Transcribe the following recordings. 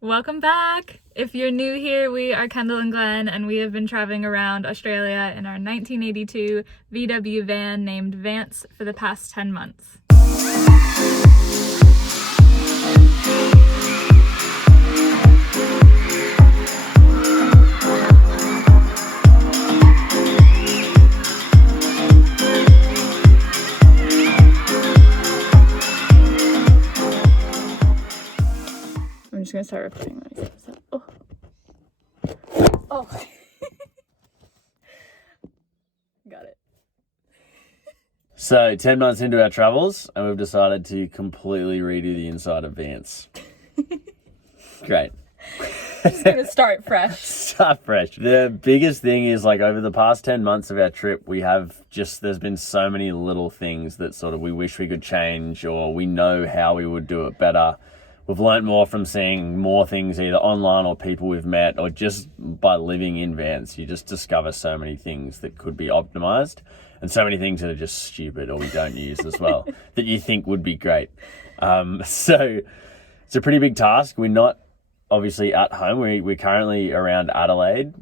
Welcome back! If you're new here, we are Kendall and Glenn, and we have been traveling around Australia in our 1982 VW van named Vance for the past 10 months. I'm just gonna start recording myself. Oh. Got it. So 10 months into our travels, and we've decided to completely redo the inside of Vance. Great. Just gonna start fresh. Start fresh. The biggest thing is, like, over the past 10 months of our trip, there's been so many little things that sort of we wish we could change, or we know how we would do it better. We've learnt more from seeing more things either online or people we've met, or just by living in Vance. You just discover so many things that could be optimized, and so many things that are just stupid or we don't use as well that you think would be great. So it's a pretty big task. We're not obviously at home. We're currently around Adelaide,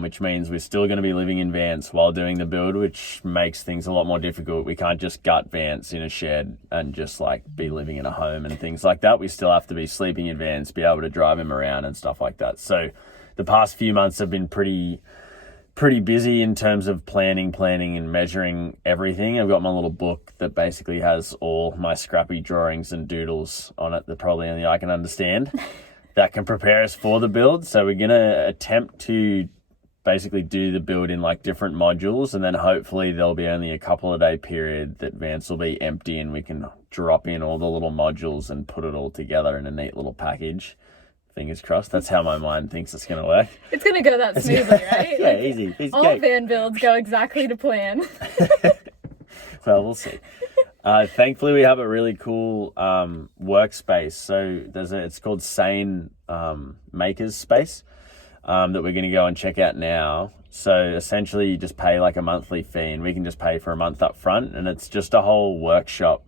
which means we're still going to be living in Vance while doing the build, which makes things a lot more difficult. We can't just gut Vance in a shed and just like be living in a home and things like that. We still have to be sleeping in Vance, be able to drive him around and stuff like that. So the past few months have been pretty busy in terms of planning and measuring everything. I've got my little book that basically has all my scrappy drawings and doodles on it that probably only I can understand that can prepare us for the build. So we're going to attempt to basically do the build in like different modules, and then hopefully there'll be only a couple of day period that Vance will be empty and we can drop in all the little modules and put it all together in a neat little package. Fingers crossed. That's how my mind thinks it's going to work. It's going to go that smoothly, right? Yeah, like, easy. All van builds go exactly to plan. Well, we'll see. Thankfully, we have a really cool workspace. So it's called Sane Makers Space that we're going to go and check out now. So essentially, you just pay like a monthly fee, and we can just pay for a month up front, and it's just a whole workshop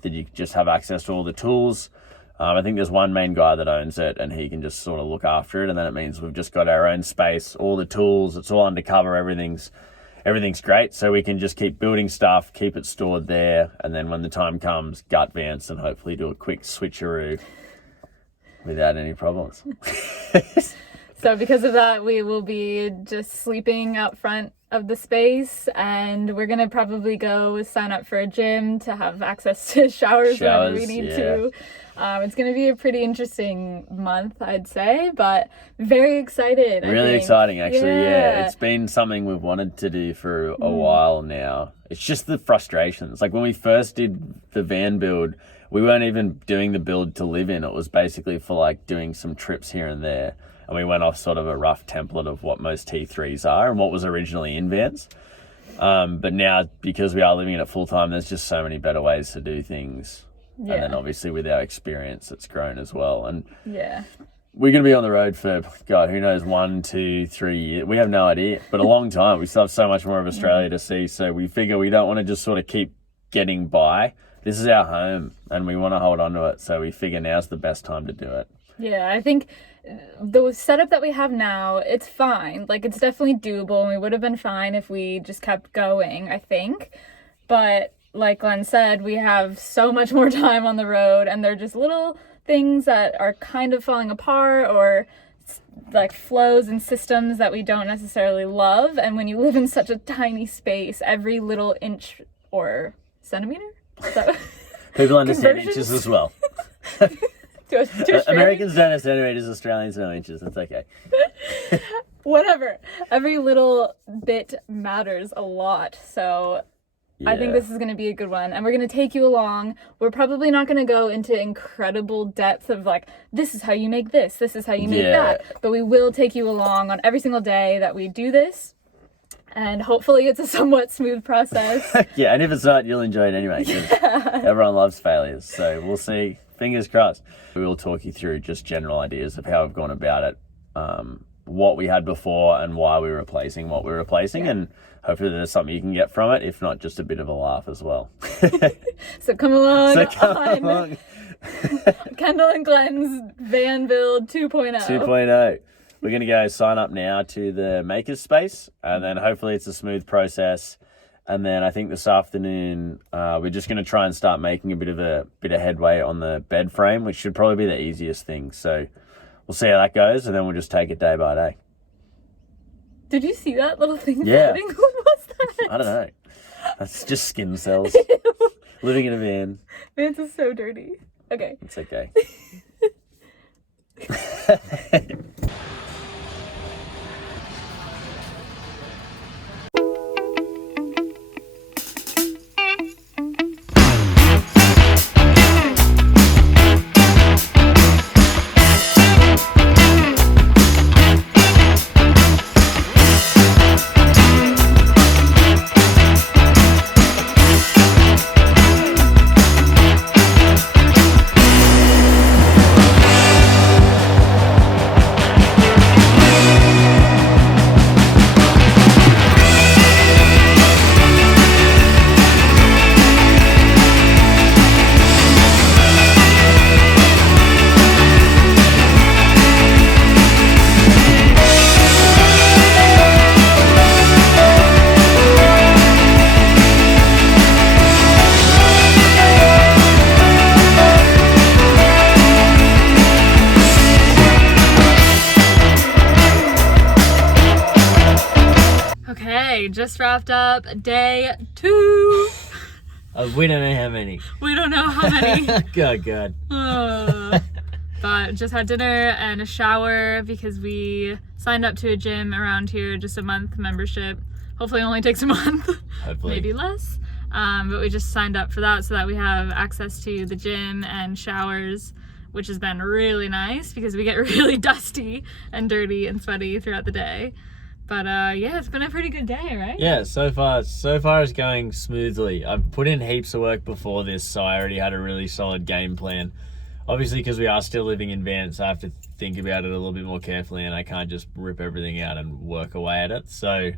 that you just have access to all the tools. I think there's one main guy that owns it, and he can just sort of look after it, and then it means we've just got our own space, all the tools, it's all undercover, everything's great, so we can just keep building stuff, keep it stored there, and then when the time comes, gut Vance and hopefully do a quick switcheroo without any problems. So because of that, we will be just sleeping out front of the space, and we're going to probably go sign up for a gym to have access to showers whenever we need to. It's going to be a pretty interesting month, I'd say, but very excited. Really exciting, actually, yeah. It's been something we've wanted to do for a while now. It's just the frustrations. Like when we first did the van build, we weren't even doing the build to live in. It was basically for like doing some trips here and there. And we went off sort of a rough template of what most T3s are and what was originally in Vans. But now, because we are living in it full time, there's just so many better ways to do things. Yeah. And then obviously with our experience, it's grown as well. And we're going to be on the road for, God, who knows, 1, 2, 3 years. We have no idea, but a long time. We still have so much more of Australia to see. So we figure we don't want to just sort of keep getting by. This is our home and we want to hold on to it. So we figure now's the best time to do it. Yeah, I think the setup that we have now, it's fine. Like, it's definitely doable, and we would have been fine if we just kept going, I think. But like Glenn said, we have so much more time on the road, and they're just little things that are kind of falling apart, or like flows and systems that we don't necessarily love. And when you live in such a tiny space, every little inch or centimeter? People understand inches as well. Americans don't have centimeters, Australians know inches. It's okay. Whatever. Every little bit matters a lot. So I think this is going to be a good one. And we're going to take you along. We're probably not going to go into incredible depth of like, this is how you make this is how you make that. But we will take you along on every single day that we do this. And hopefully it's a somewhat smooth process. Yeah, and if it's not, you'll enjoy it anyway. Everyone loves failures. So we'll see. Fingers crossed. We will talk you through just general ideas of how we've gone about it. what we had before and why we're replacing what we're replacing, and hopefully there's something you can get from it, if not just a bit of a laugh as well. So come along come along. Kendall and Glenn's van build 2.0. 2.0. We're going to go sign up now to the maker's space, and then hopefully it's a smooth process. And then I think this afternoon we're just going to try and start making a bit of headway on the bed frame, which should probably be the easiest thing. So we'll see how that goes, and then we'll just take it day by day. Did you see that little thing Yeah. floating? What was that? I don't know. That's just skin cells. Living in a van. Vance is so dirty. Okay. It's okay. Okay, just wrapped up day 2. We don't know how many. We don't know how many. God. But just had dinner and a shower because we signed up to a gym around here, just a month membership. Hopefully it only takes a month. Hopefully. Maybe less. But we just signed up for that so that we have access to the gym and showers, which has been really nice because we get really dusty and dirty and sweaty throughout the day. But yeah, it's been a pretty good day, right? Yeah, so far it's going smoothly. I've put in heaps of work before this, so I already had a really solid game plan. Obviously, because we are still living in Vance, I have to think about it a little bit more carefully, and I can't just rip everything out and work away at it. So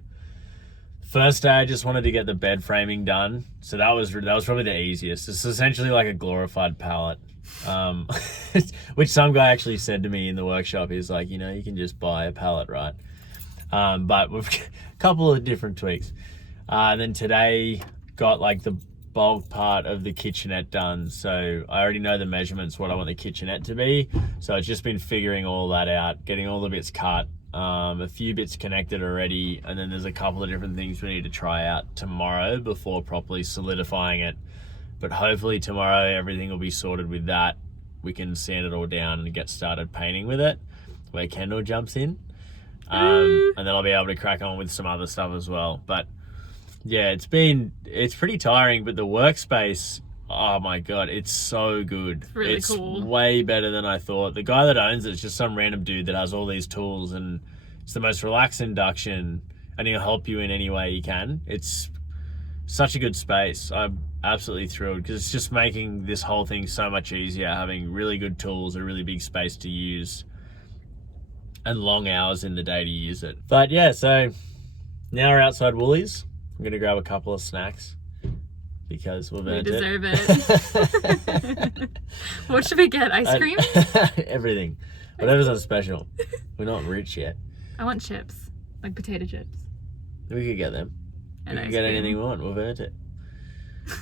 first day, I just wanted to get the bed framing done. So that was probably the easiest. It's essentially like a glorified pallet. Which some guy actually said to me in the workshop. He's like, you can just buy a pallet, right? But we've a couple of different tweaks. And then today got like the bulk part of the kitchenette done. So I already know the measurements, what I want the kitchenette to be. So it's just been figuring all that out, getting all the bits cut, a few bits connected already. And then there's a couple of different things we need to try out tomorrow before properly solidifying it. But hopefully tomorrow everything will be sorted with that. We can sand it all down and get started painting with it, where Kendall jumps in. And then I'll be able to crack on with some other stuff as well. But yeah, it's pretty tiring, but the workspace, oh my God, it's so good. It's really cool. Way better than I thought. The guy that owns it's just some random dude that has all these tools, and it's the most relaxed induction, and he'll help you in any way he can. It's such a good space. I'm absolutely thrilled because it's just making this whole thing so much easier, having really good tools, a really big space to use, and long hours in the day to use it. But yeah, so now we're outside Woolies. I'm going to grab a couple of snacks because we've earned it. We deserve it. What should we get? Ice cream? Everything. Whatever's on special. We're not rich yet. I want chips, like potato chips. We could get them. And We can ice get cream. anything we want. We've earned it.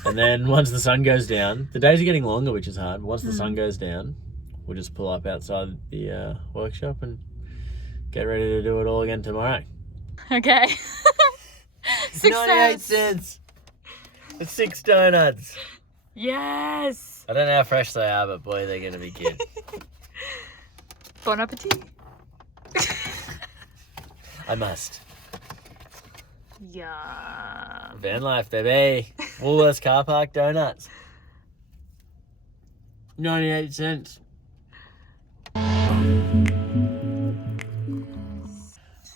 And then once the sun goes down, the days are getting longer, which is hard. Once the sun goes down, we'll just pull up outside the workshop and get ready to do it all again tomorrow. Okay. 98 cents. It's 6 donuts. Yes. I don't know how fresh they are, but boy, they're going to be good. Bon appetit. I must. Yeah. Van life, baby. Woolworths car park donuts. 98 cents.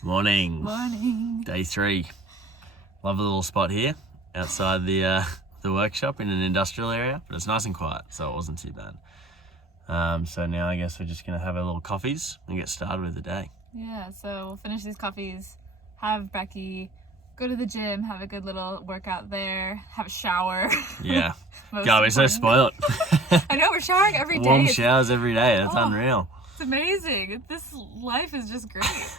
Morning. Day 3. Love a little spot here outside the workshop in an industrial area, but it's nice and quiet, so it wasn't too bad. So now I guess we're just going to have our little coffees and get started with the day. Yeah, so we'll finish these coffees, have Becky, go to the gym, have a good little workout there, have a shower. Yeah. Most God, we're so important. spoiled. I know, we're showering every day. Warm It's- showers every day. That's Oh. unreal. It's amazing. This life is just great.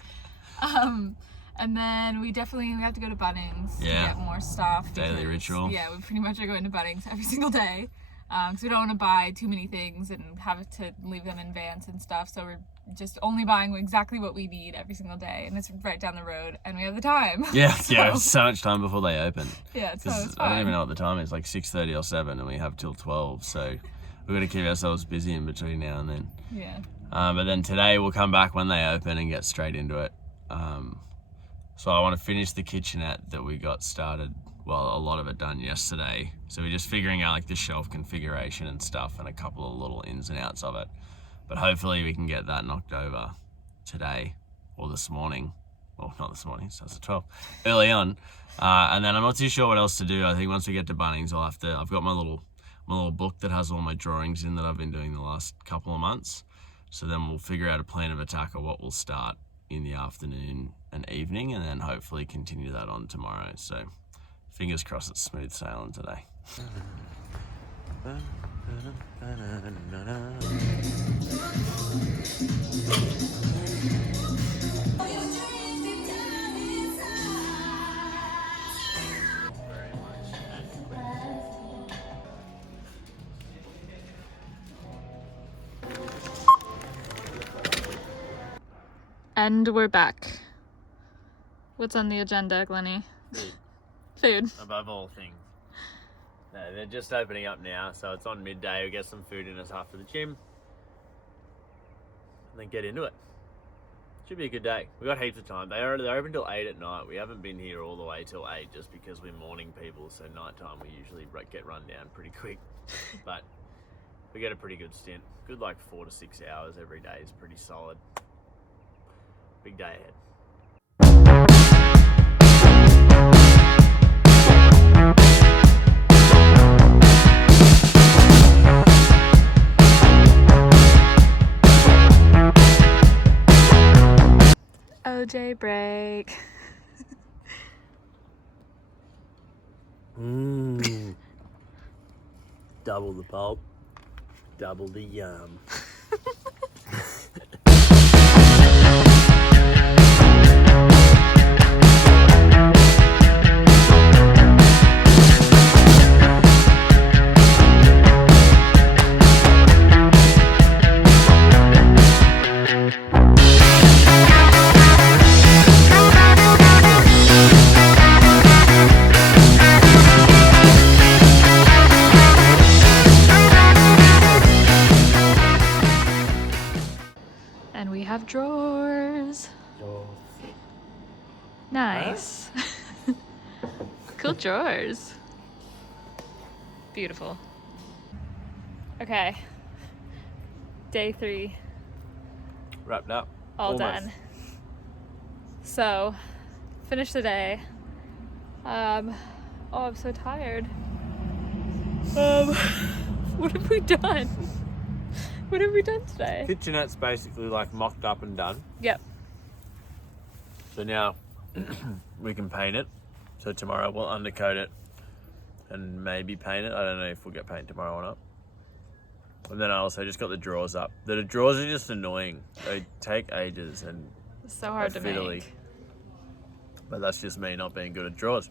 And then we have to go to Bunnings to Yeah. get more stuff. Daily because, ritual. Yeah, we pretty much are going to Bunnings every single day. Because we don't want to buy too many things and have to leave them in Vance and stuff. So we're just only buying exactly what we need every single day. And it's right down the road and we have the time. Yeah, So, yeah. So much time before they open. Yeah, so Because it's I don't fine. even know what the time is, like 6:30 or 7, and we have till 12. So we've got to keep ourselves busy in between now and then. Yeah. But then today we'll come back when they open and get straight into it. So I want to finish the kitchenette that we got started, well, a lot of it done yesterday. So we're just figuring out like the shelf configuration and stuff and a couple of little ins and outs of it. But hopefully we can get that knocked over today or this morning. Well, not this morning, so it's at 12. Early on. And then I'm not too sure what else to do. I think once we get to Bunnings, I've got my little book that has all my drawings in that I've been doing the last couple of months. So then we'll figure out a plan of attack of what we'll start in the afternoon and evening, and then hopefully continue that on tomorrow. So fingers crossed it's smooth sailing today. And we're back. What's on the agenda, Glennie? Food. Above all things. No, they're just opening up now, so it's on midday. We get some food in us after the gym, and then get into it. Should be a good day. We got heaps of time. They're open till 8 at night. We haven't been here all the way till 8 just because we're morning people, so nighttime we usually get run down pretty quick. But we get a pretty good stint. Good like 4 to 6 hours every day is pretty solid. Big day ahead. OJ break. Double the pulp, double the yum. And we have drawers. Nice. Cool drawers. Beautiful. Okay. Day 3, Wrapped up. all Almost. done. So, finish the day. I'm so tired. What have we done? What have we done today? Kitchenette's basically like mocked up and done. Yep. So now we can paint it. So tomorrow we'll undercoat it and maybe paint it. I don't know if we'll get paint tomorrow or not. And then I also just got the drawers up. The drawers are just annoying. They take ages and It's so hard to fiddly. make. But that's just me not being good at drawers.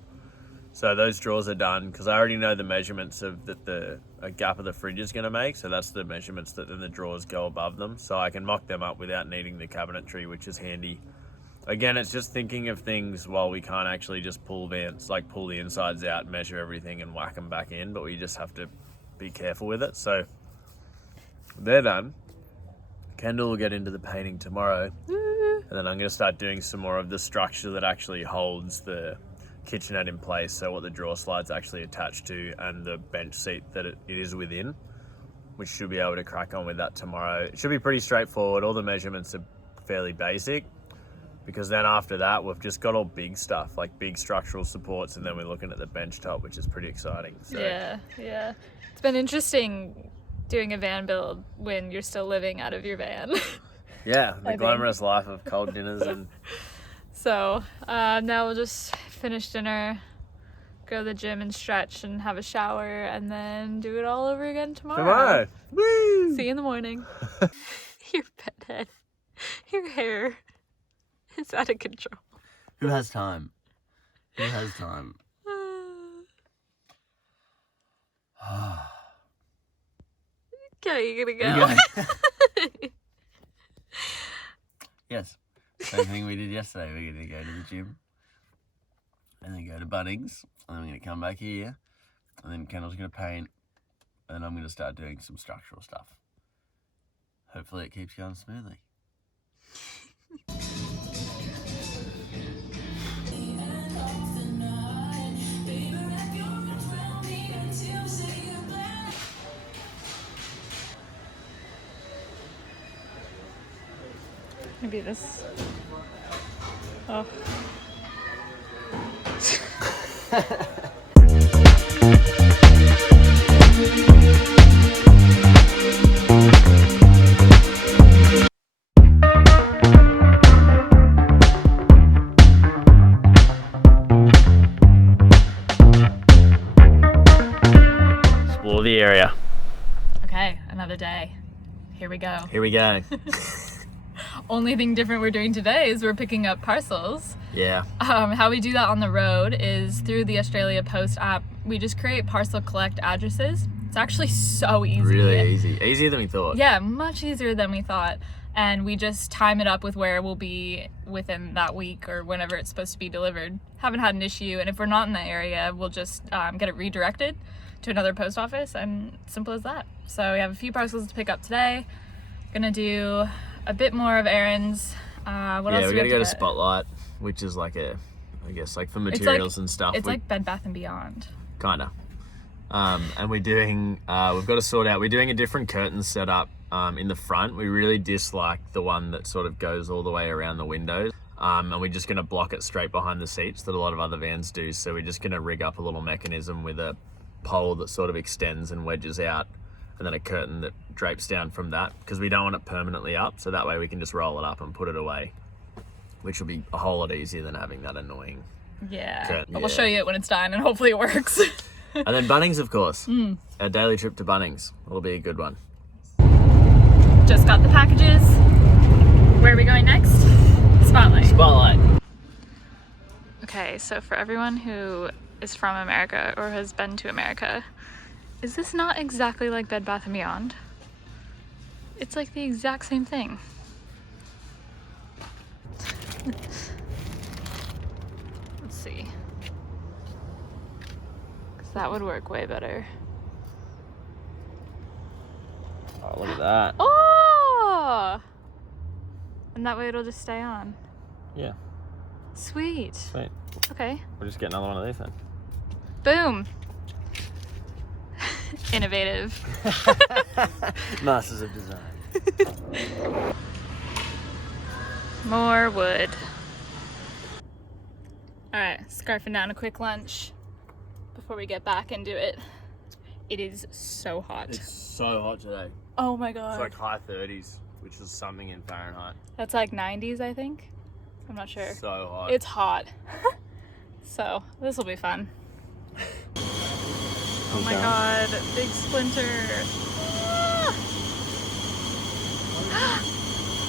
So those drawers are done because I already know the measurements of that a gap of the fridge is going to make. So that's the measurements that then the drawers go above them. So I can mock them up without needing the cabinetry, which is handy. Again, it's just thinking of things while we can't actually just pull the insides out, measure everything and whack them back in. But we just have to be careful with it. So they're done. Kendall will get into the painting tomorrow. And then I'm going to start doing some more of the structure that actually holds the kitchenette in place, so what the drawer slide's actually attached to and the bench seat that it is within, which should be able to crack on with that tomorrow. It should be pretty straightforward. All the measurements are fairly basic because then after that we've just got all big stuff like big structural supports, and then we're looking at the bench top, which is pretty exciting. So Yeah. It's been interesting doing a van build when you're still living out of your van. Yeah, the think. glamorous life of cold dinners and So now we'll just finish dinner, go to the gym and stretch and have a shower, and then do it all over again tomorrow. Woo! See you in the morning. Your bedhead. Your hair is out of control. Who has time? Who has time? Okay, you gonna go? Yes. Same thing we did yesterday. We're going to go to the gym and then go to Bunnings, and then we're going to come back here, and then Kendall's going to paint, and then I'm going to start doing some structural stuff. Hopefully it keeps going smoothly. Maybe this. Oh. Explore the area. Okay, another day. Here we go. Here we go. Only thing different we're doing today is we're picking up parcels. Yeah. How we do that on the road is through the Australia Post app. We just create parcel collect addresses. It's actually so easy. Really easy. Easier than we thought. Yeah, much easier than we thought. And we just time it up with where we'll be within that week or whenever it's supposed to be delivered. Haven't had an issue. And if we're not in the area, we'll just get it redirected to another post office, and simple as that. So we have a few parcels to pick up today. Gonna do a bit more of errands. What else Yeah, do we we got to go to get? Spotlight, which is like a, I guess, like for materials and stuff. It's like Bed Bath & Beyond. Kind of. And we're doing, we've got to sort out, we're doing a different curtain setup in the front. We really dislike the one that sort of goes all the way around the windows. And we're just going to block it straight behind the seats that a lot of other vans do. So we're just going to rig up a little mechanism with a pole that sort of extends and wedges out, and then a curtain that drapes down from that, because we don't want it permanently up, so that way we can just roll it up and put it away, which will be a whole lot easier than having that annoying curtain. We'll show you it when it's done, and hopefully it works. And then Bunnings, of course. Our daily trip to Bunnings will be a good one. Just got the packages. Where are we going next? Spotlight. Okay, so for everyone who is from America or has been to America, is this not exactly like Bed Bath & Beyond? It's like the exact same thing. Let's see. 'Cause that would work way better. Oh, look at that. Oh! And that way it'll just stay on. Yeah. Sweet. Sweet. Okay. We'll just get another one of these then. Boom. Innovative. Masters of design. More wood. Alright, scarfing down a quick lunch before we get back into it. It is so hot. It's so hot today. Oh my god. It's like high 30s, which is something in Fahrenheit. That's like 90s, I think. I'm not sure. So hot. It's hot. So, this will be fun. Oh my god, big splinter. Ah!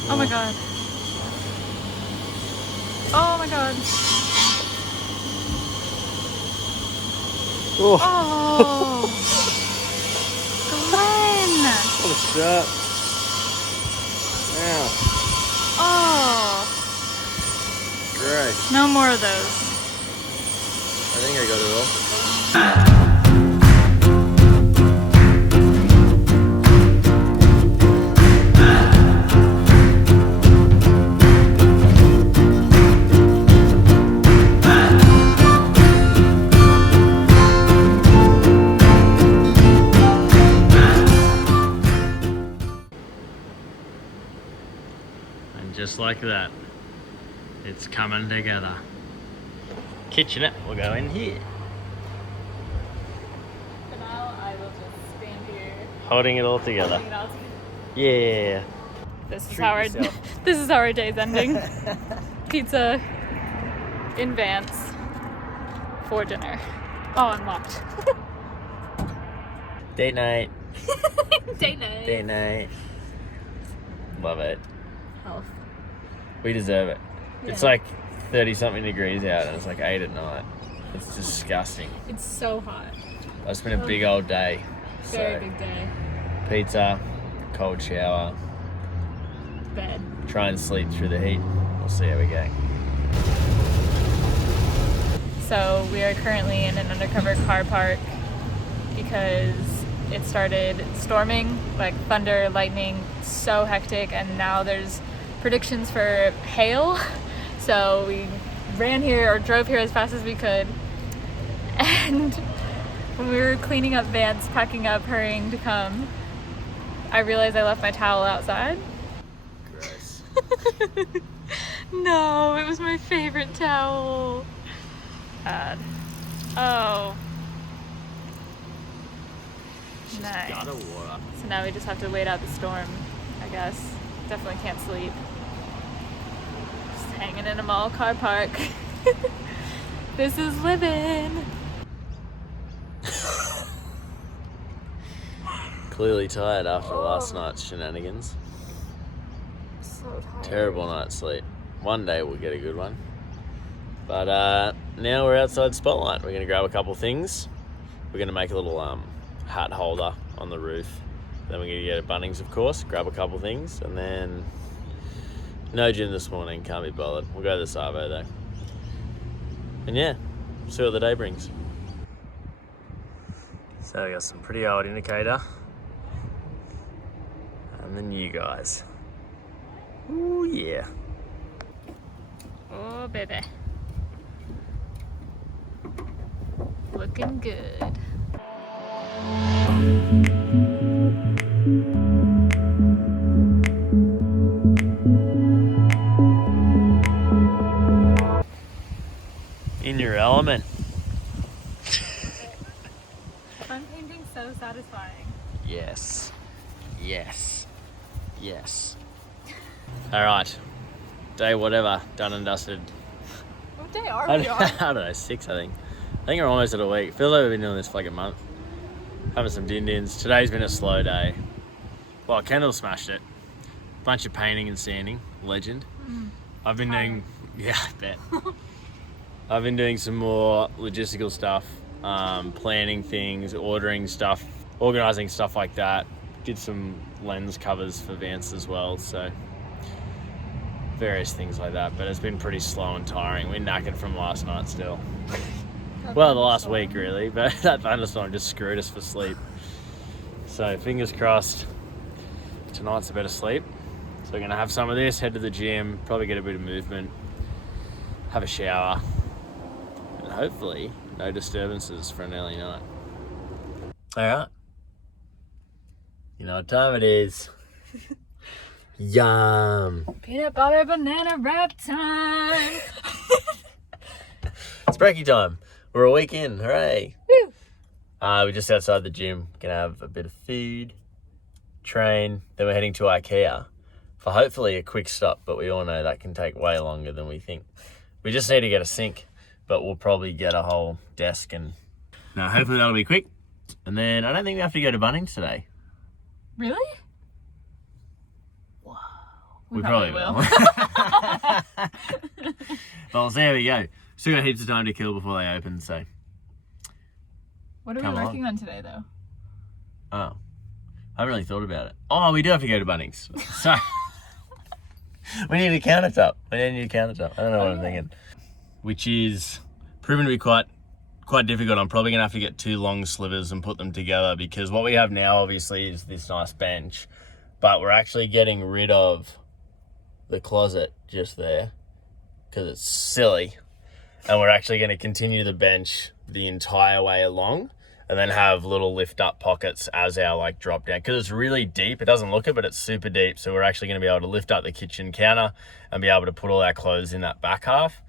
Oh my god. Oh my god. Oh. Glenn. What's up? Ow. Oh. Great. No more of those. I think I got it all. And just like that, it's coming together. Kitchenette will go in here. For now, I will just stand here. Holding it all together. Hang it all together. Yeah. This is Treat how yourself. this is how our day's ending. Pizza in Vance for dinner. Oh, unlocked. Date night. Date night. Date night. Love it. Health. We deserve it. Yeah. It's like 30-something degrees out and it's like 8 at night. It's disgusting. It's so hot. It's been a big old day. Very big day. Pizza, cold shower, Bed. try and sleep through the heat. We'll see how we go. So we are currently in an undercover car park because it started storming, like thunder, lightning, so hectic, and now there's predictions for hail. So we ran here or drove here as fast as we could. And when we were cleaning up Vance, packing up, hurrying to come, I realized I left my towel outside. Gross. No, it was my favorite towel. Oh. Nice. Gutter water. So now we just have to wait out the storm, I guess. Definitely can't sleep. Just hanging in a mall car park. This is living. Clearly tired after last night's shenanigans. So tired. Terrible night's sleep. One day we'll get a good one. But now we're outside Spotlight. We're going to grab a couple things. We're going to make a little hat holder on the roof. Then we're going to get a Bunnings, of course, grab a couple things, and then no gym this morning, can't be bothered. We'll go to the Savo though. And yeah, see what the day brings. So we got some pretty old indicator. And the new guys. Ooh yeah. Oh, baby. Looking good. In your element. Fun painting, so satisfying. Yes. Yes. Yes. Alright. Day whatever, done and dusted. What day are I we on? don't know, 6 I think. I think we're almost at a week. Feels like we've been doing this for like a month. Having some din-dins. Today's been a slow day. Well, Kendall smashed it. Bunch of painting and sanding. Legend. I've been doing... Yeah, I bet. I've been doing some more logistical stuff. Planning things, ordering stuff, organising stuff like that. Did some lens covers for Vance as well, so... various things like that, but it's been pretty slow and tiring. We're knackered from last night still. Well, the last week really, but that thunderstorm just screwed us for sleep. So fingers crossed tonight's a better sleep. So we're gonna have some of this, head to the gym, probably get a bit of movement, have a shower, and hopefully no disturbances for an early night. Alright. You know what time it is. Yum. Peanut butter banana wrap time. It's brekkie time. We're a week in. Hooray. Woo. We're just outside the gym. Gonna have a bit of food, train. Then we're heading to IKEA for hopefully a quick stop, but we all know that can take way longer than we think. We just need to get a sink, but we'll probably get a whole desk and... No, hopefully that'll be quick. And then I don't think we have to go to Bunnings today. Really? We probably will. Well, so there we go. Still got heaps of time to kill before they open, so... What are Come we on. working on today, though? Oh. I haven't really thought about it. Oh, we do have to go to Bunnings. So... we need a countertop. We need a new countertop. I don't know what I'm thinking. Which is proven to be quite difficult. I'm probably going to have to get 2 long slivers and put them together, because what we have now, obviously, is this nice bench. But we're actually getting rid of the closet just there because it's silly, and we're actually going to continue the bench the entire way along and then have little lift up pockets as our like drop down, because it's really deep. It doesn't look it, but it's super deep, so we're actually going to be able to lift up the kitchen counter and be able to put all our clothes in that back half,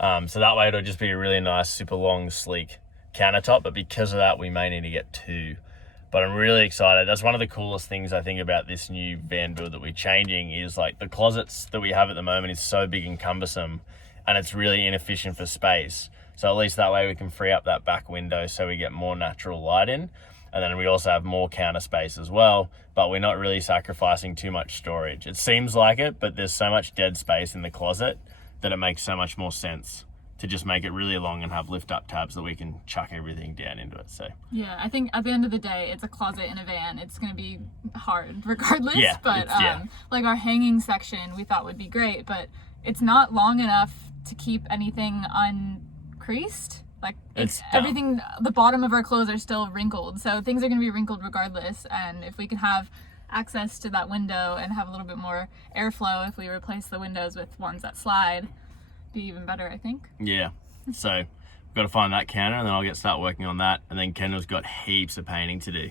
so that way it'll just be a really nice super long sleek countertop. But because of that, we may need to get 2 But I'm really excited. That's one of the coolest things I think about this new van build that we're changing is like the closets that we have at the moment is so big and cumbersome, and it's really inefficient for space. So at least that way we can free up that back window so we get more natural light in. And then we also have more counter space as well, but we're not really sacrificing too much storage. It seems like it, but there's so much dead space in the closet that it makes so much more sense to just make it really long and have lift up tabs that we can chuck everything down into it. So yeah, I think at the end of the day, it's a closet in a van. It's going to be hard regardless. Yeah, but like our hanging section we thought would be great, but it's not long enough to keep anything uncreased. Like it's everything, the bottom of our clothes are still wrinkled. So things are going to be wrinkled regardless. And if we can have access to that window and have a little bit more airflow, if we replace the windows with ones that slide, be even better, I think. Yeah, so we've got to find that counter and then I'll start working on that. And then Kendall's got heaps of painting to do.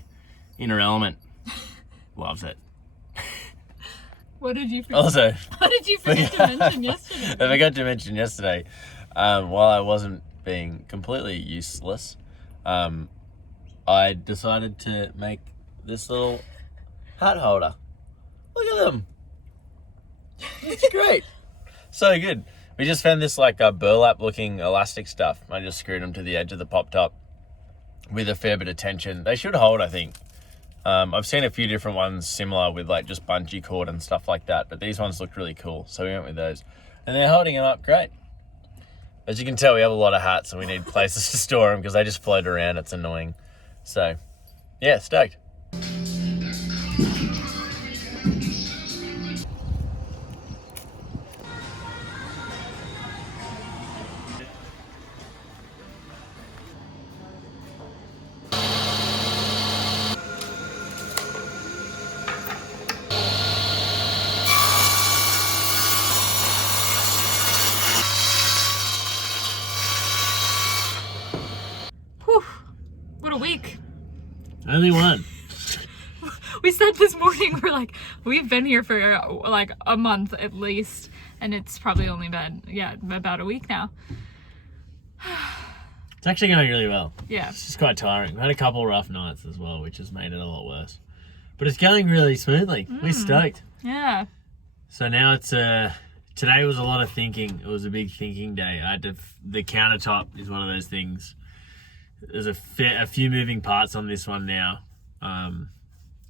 Inner Element loves it. What did you forget? Also, what did you forget to mention yesterday? I forgot to mention yesterday, while I wasn't being completely useless, I decided to make this little hat holder. Look at them. It's great. So good. We just found this like burlap looking elastic stuff. I just screwed them to the edge of the pop top with a fair bit of tension. They should hold, I think. I've seen a few different ones similar with like just bungee cord and stuff like that, but these ones looked really cool. So we went with those and they're holding them up great. As you can tell, we have a lot of hats and we need places to store them because they just float around. It's annoying. So yeah, stoked. Whew. What a week. Only one. We said this morning, we've been here for like a month at least, and it's probably only been, about a week now. It's actually going really well. Yeah. It's just quite tiring. We had a couple rough nights as well, which has made it a lot worse. But it's going really smoothly. We're stoked. Yeah. So now it's today was a lot of thinking. It was a big thinking day. I had to, the countertop is one of those things. There's a few moving parts on this one now.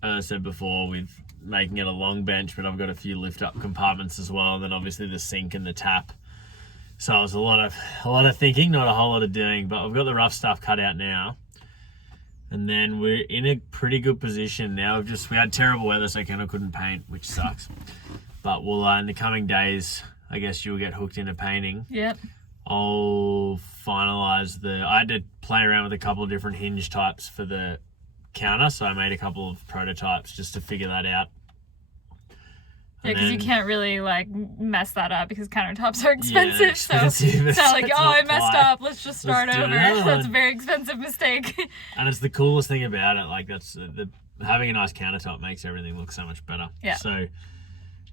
As I said before, with making it a long bench, but I've got a few lift up compartments as well. And then obviously the sink and the tap. So it was a lot of thinking, not a whole lot of doing, but I've got the rough stuff cut out now. And then we're in a pretty good position now. We had terrible weather, so Kendall couldn't paint, which sucks. But we'll, in the coming days, I guess you'll get hooked into painting. Yep. I'll finalize I had to play around with a couple of different hinge types for the counter, so I made a couple of prototypes just to figure that out. Yeah, because you can't really mess that up because countertops are expensive. Yeah, expensive. So it's I messed up. Let's just start over. That's a very expensive mistake. And it's the coolest thing about it. That's having a nice countertop makes everything look so much better. Yeah. So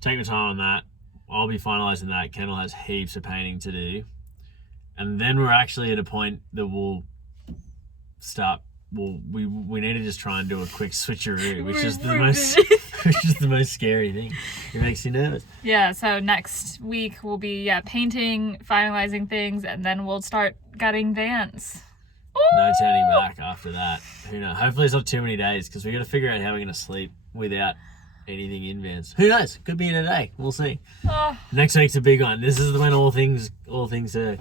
take your time on that. I'll be finalizing that. Kendall has heaps of painting to do, and then we're actually at a point that we'll start. We need to just try and do a quick switcheroo, which is the most scary thing. It makes you nervous. Yeah, so next week we'll be painting, finalizing things, and then we'll start gutting Vance. No turning back after that. Who knows? Hopefully it's not too many days because we got to figure out how we're going to sleep without anything in Vance. Who knows? Could be in a day. We'll see. Next week's a big one. This is when all things are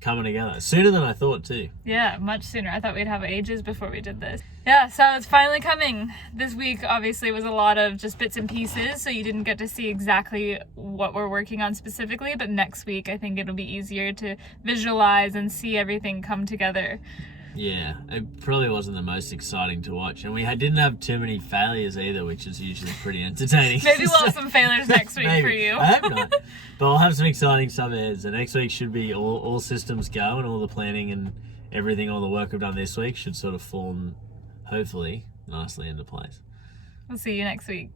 coming together sooner than I thought too. Yeah, much sooner. I thought we'd have ages before we did this. Yeah, so it's finally coming. This week obviously was a lot of just bits and pieces, so you didn't get to see exactly what we're working on specifically, but next week I think it'll be easier to visualize and see everything come together. Yeah, it probably wasn't the most exciting to watch, and we didn't have too many failures either, which is usually pretty entertaining. Maybe we'll have some failures next week for you. I hope not, but I'll have some exciting stuff ahead. So next week should be all systems go, and all the planning and everything, all the work we've done this week should sort of fall, hopefully, nicely into place. We'll see you next week.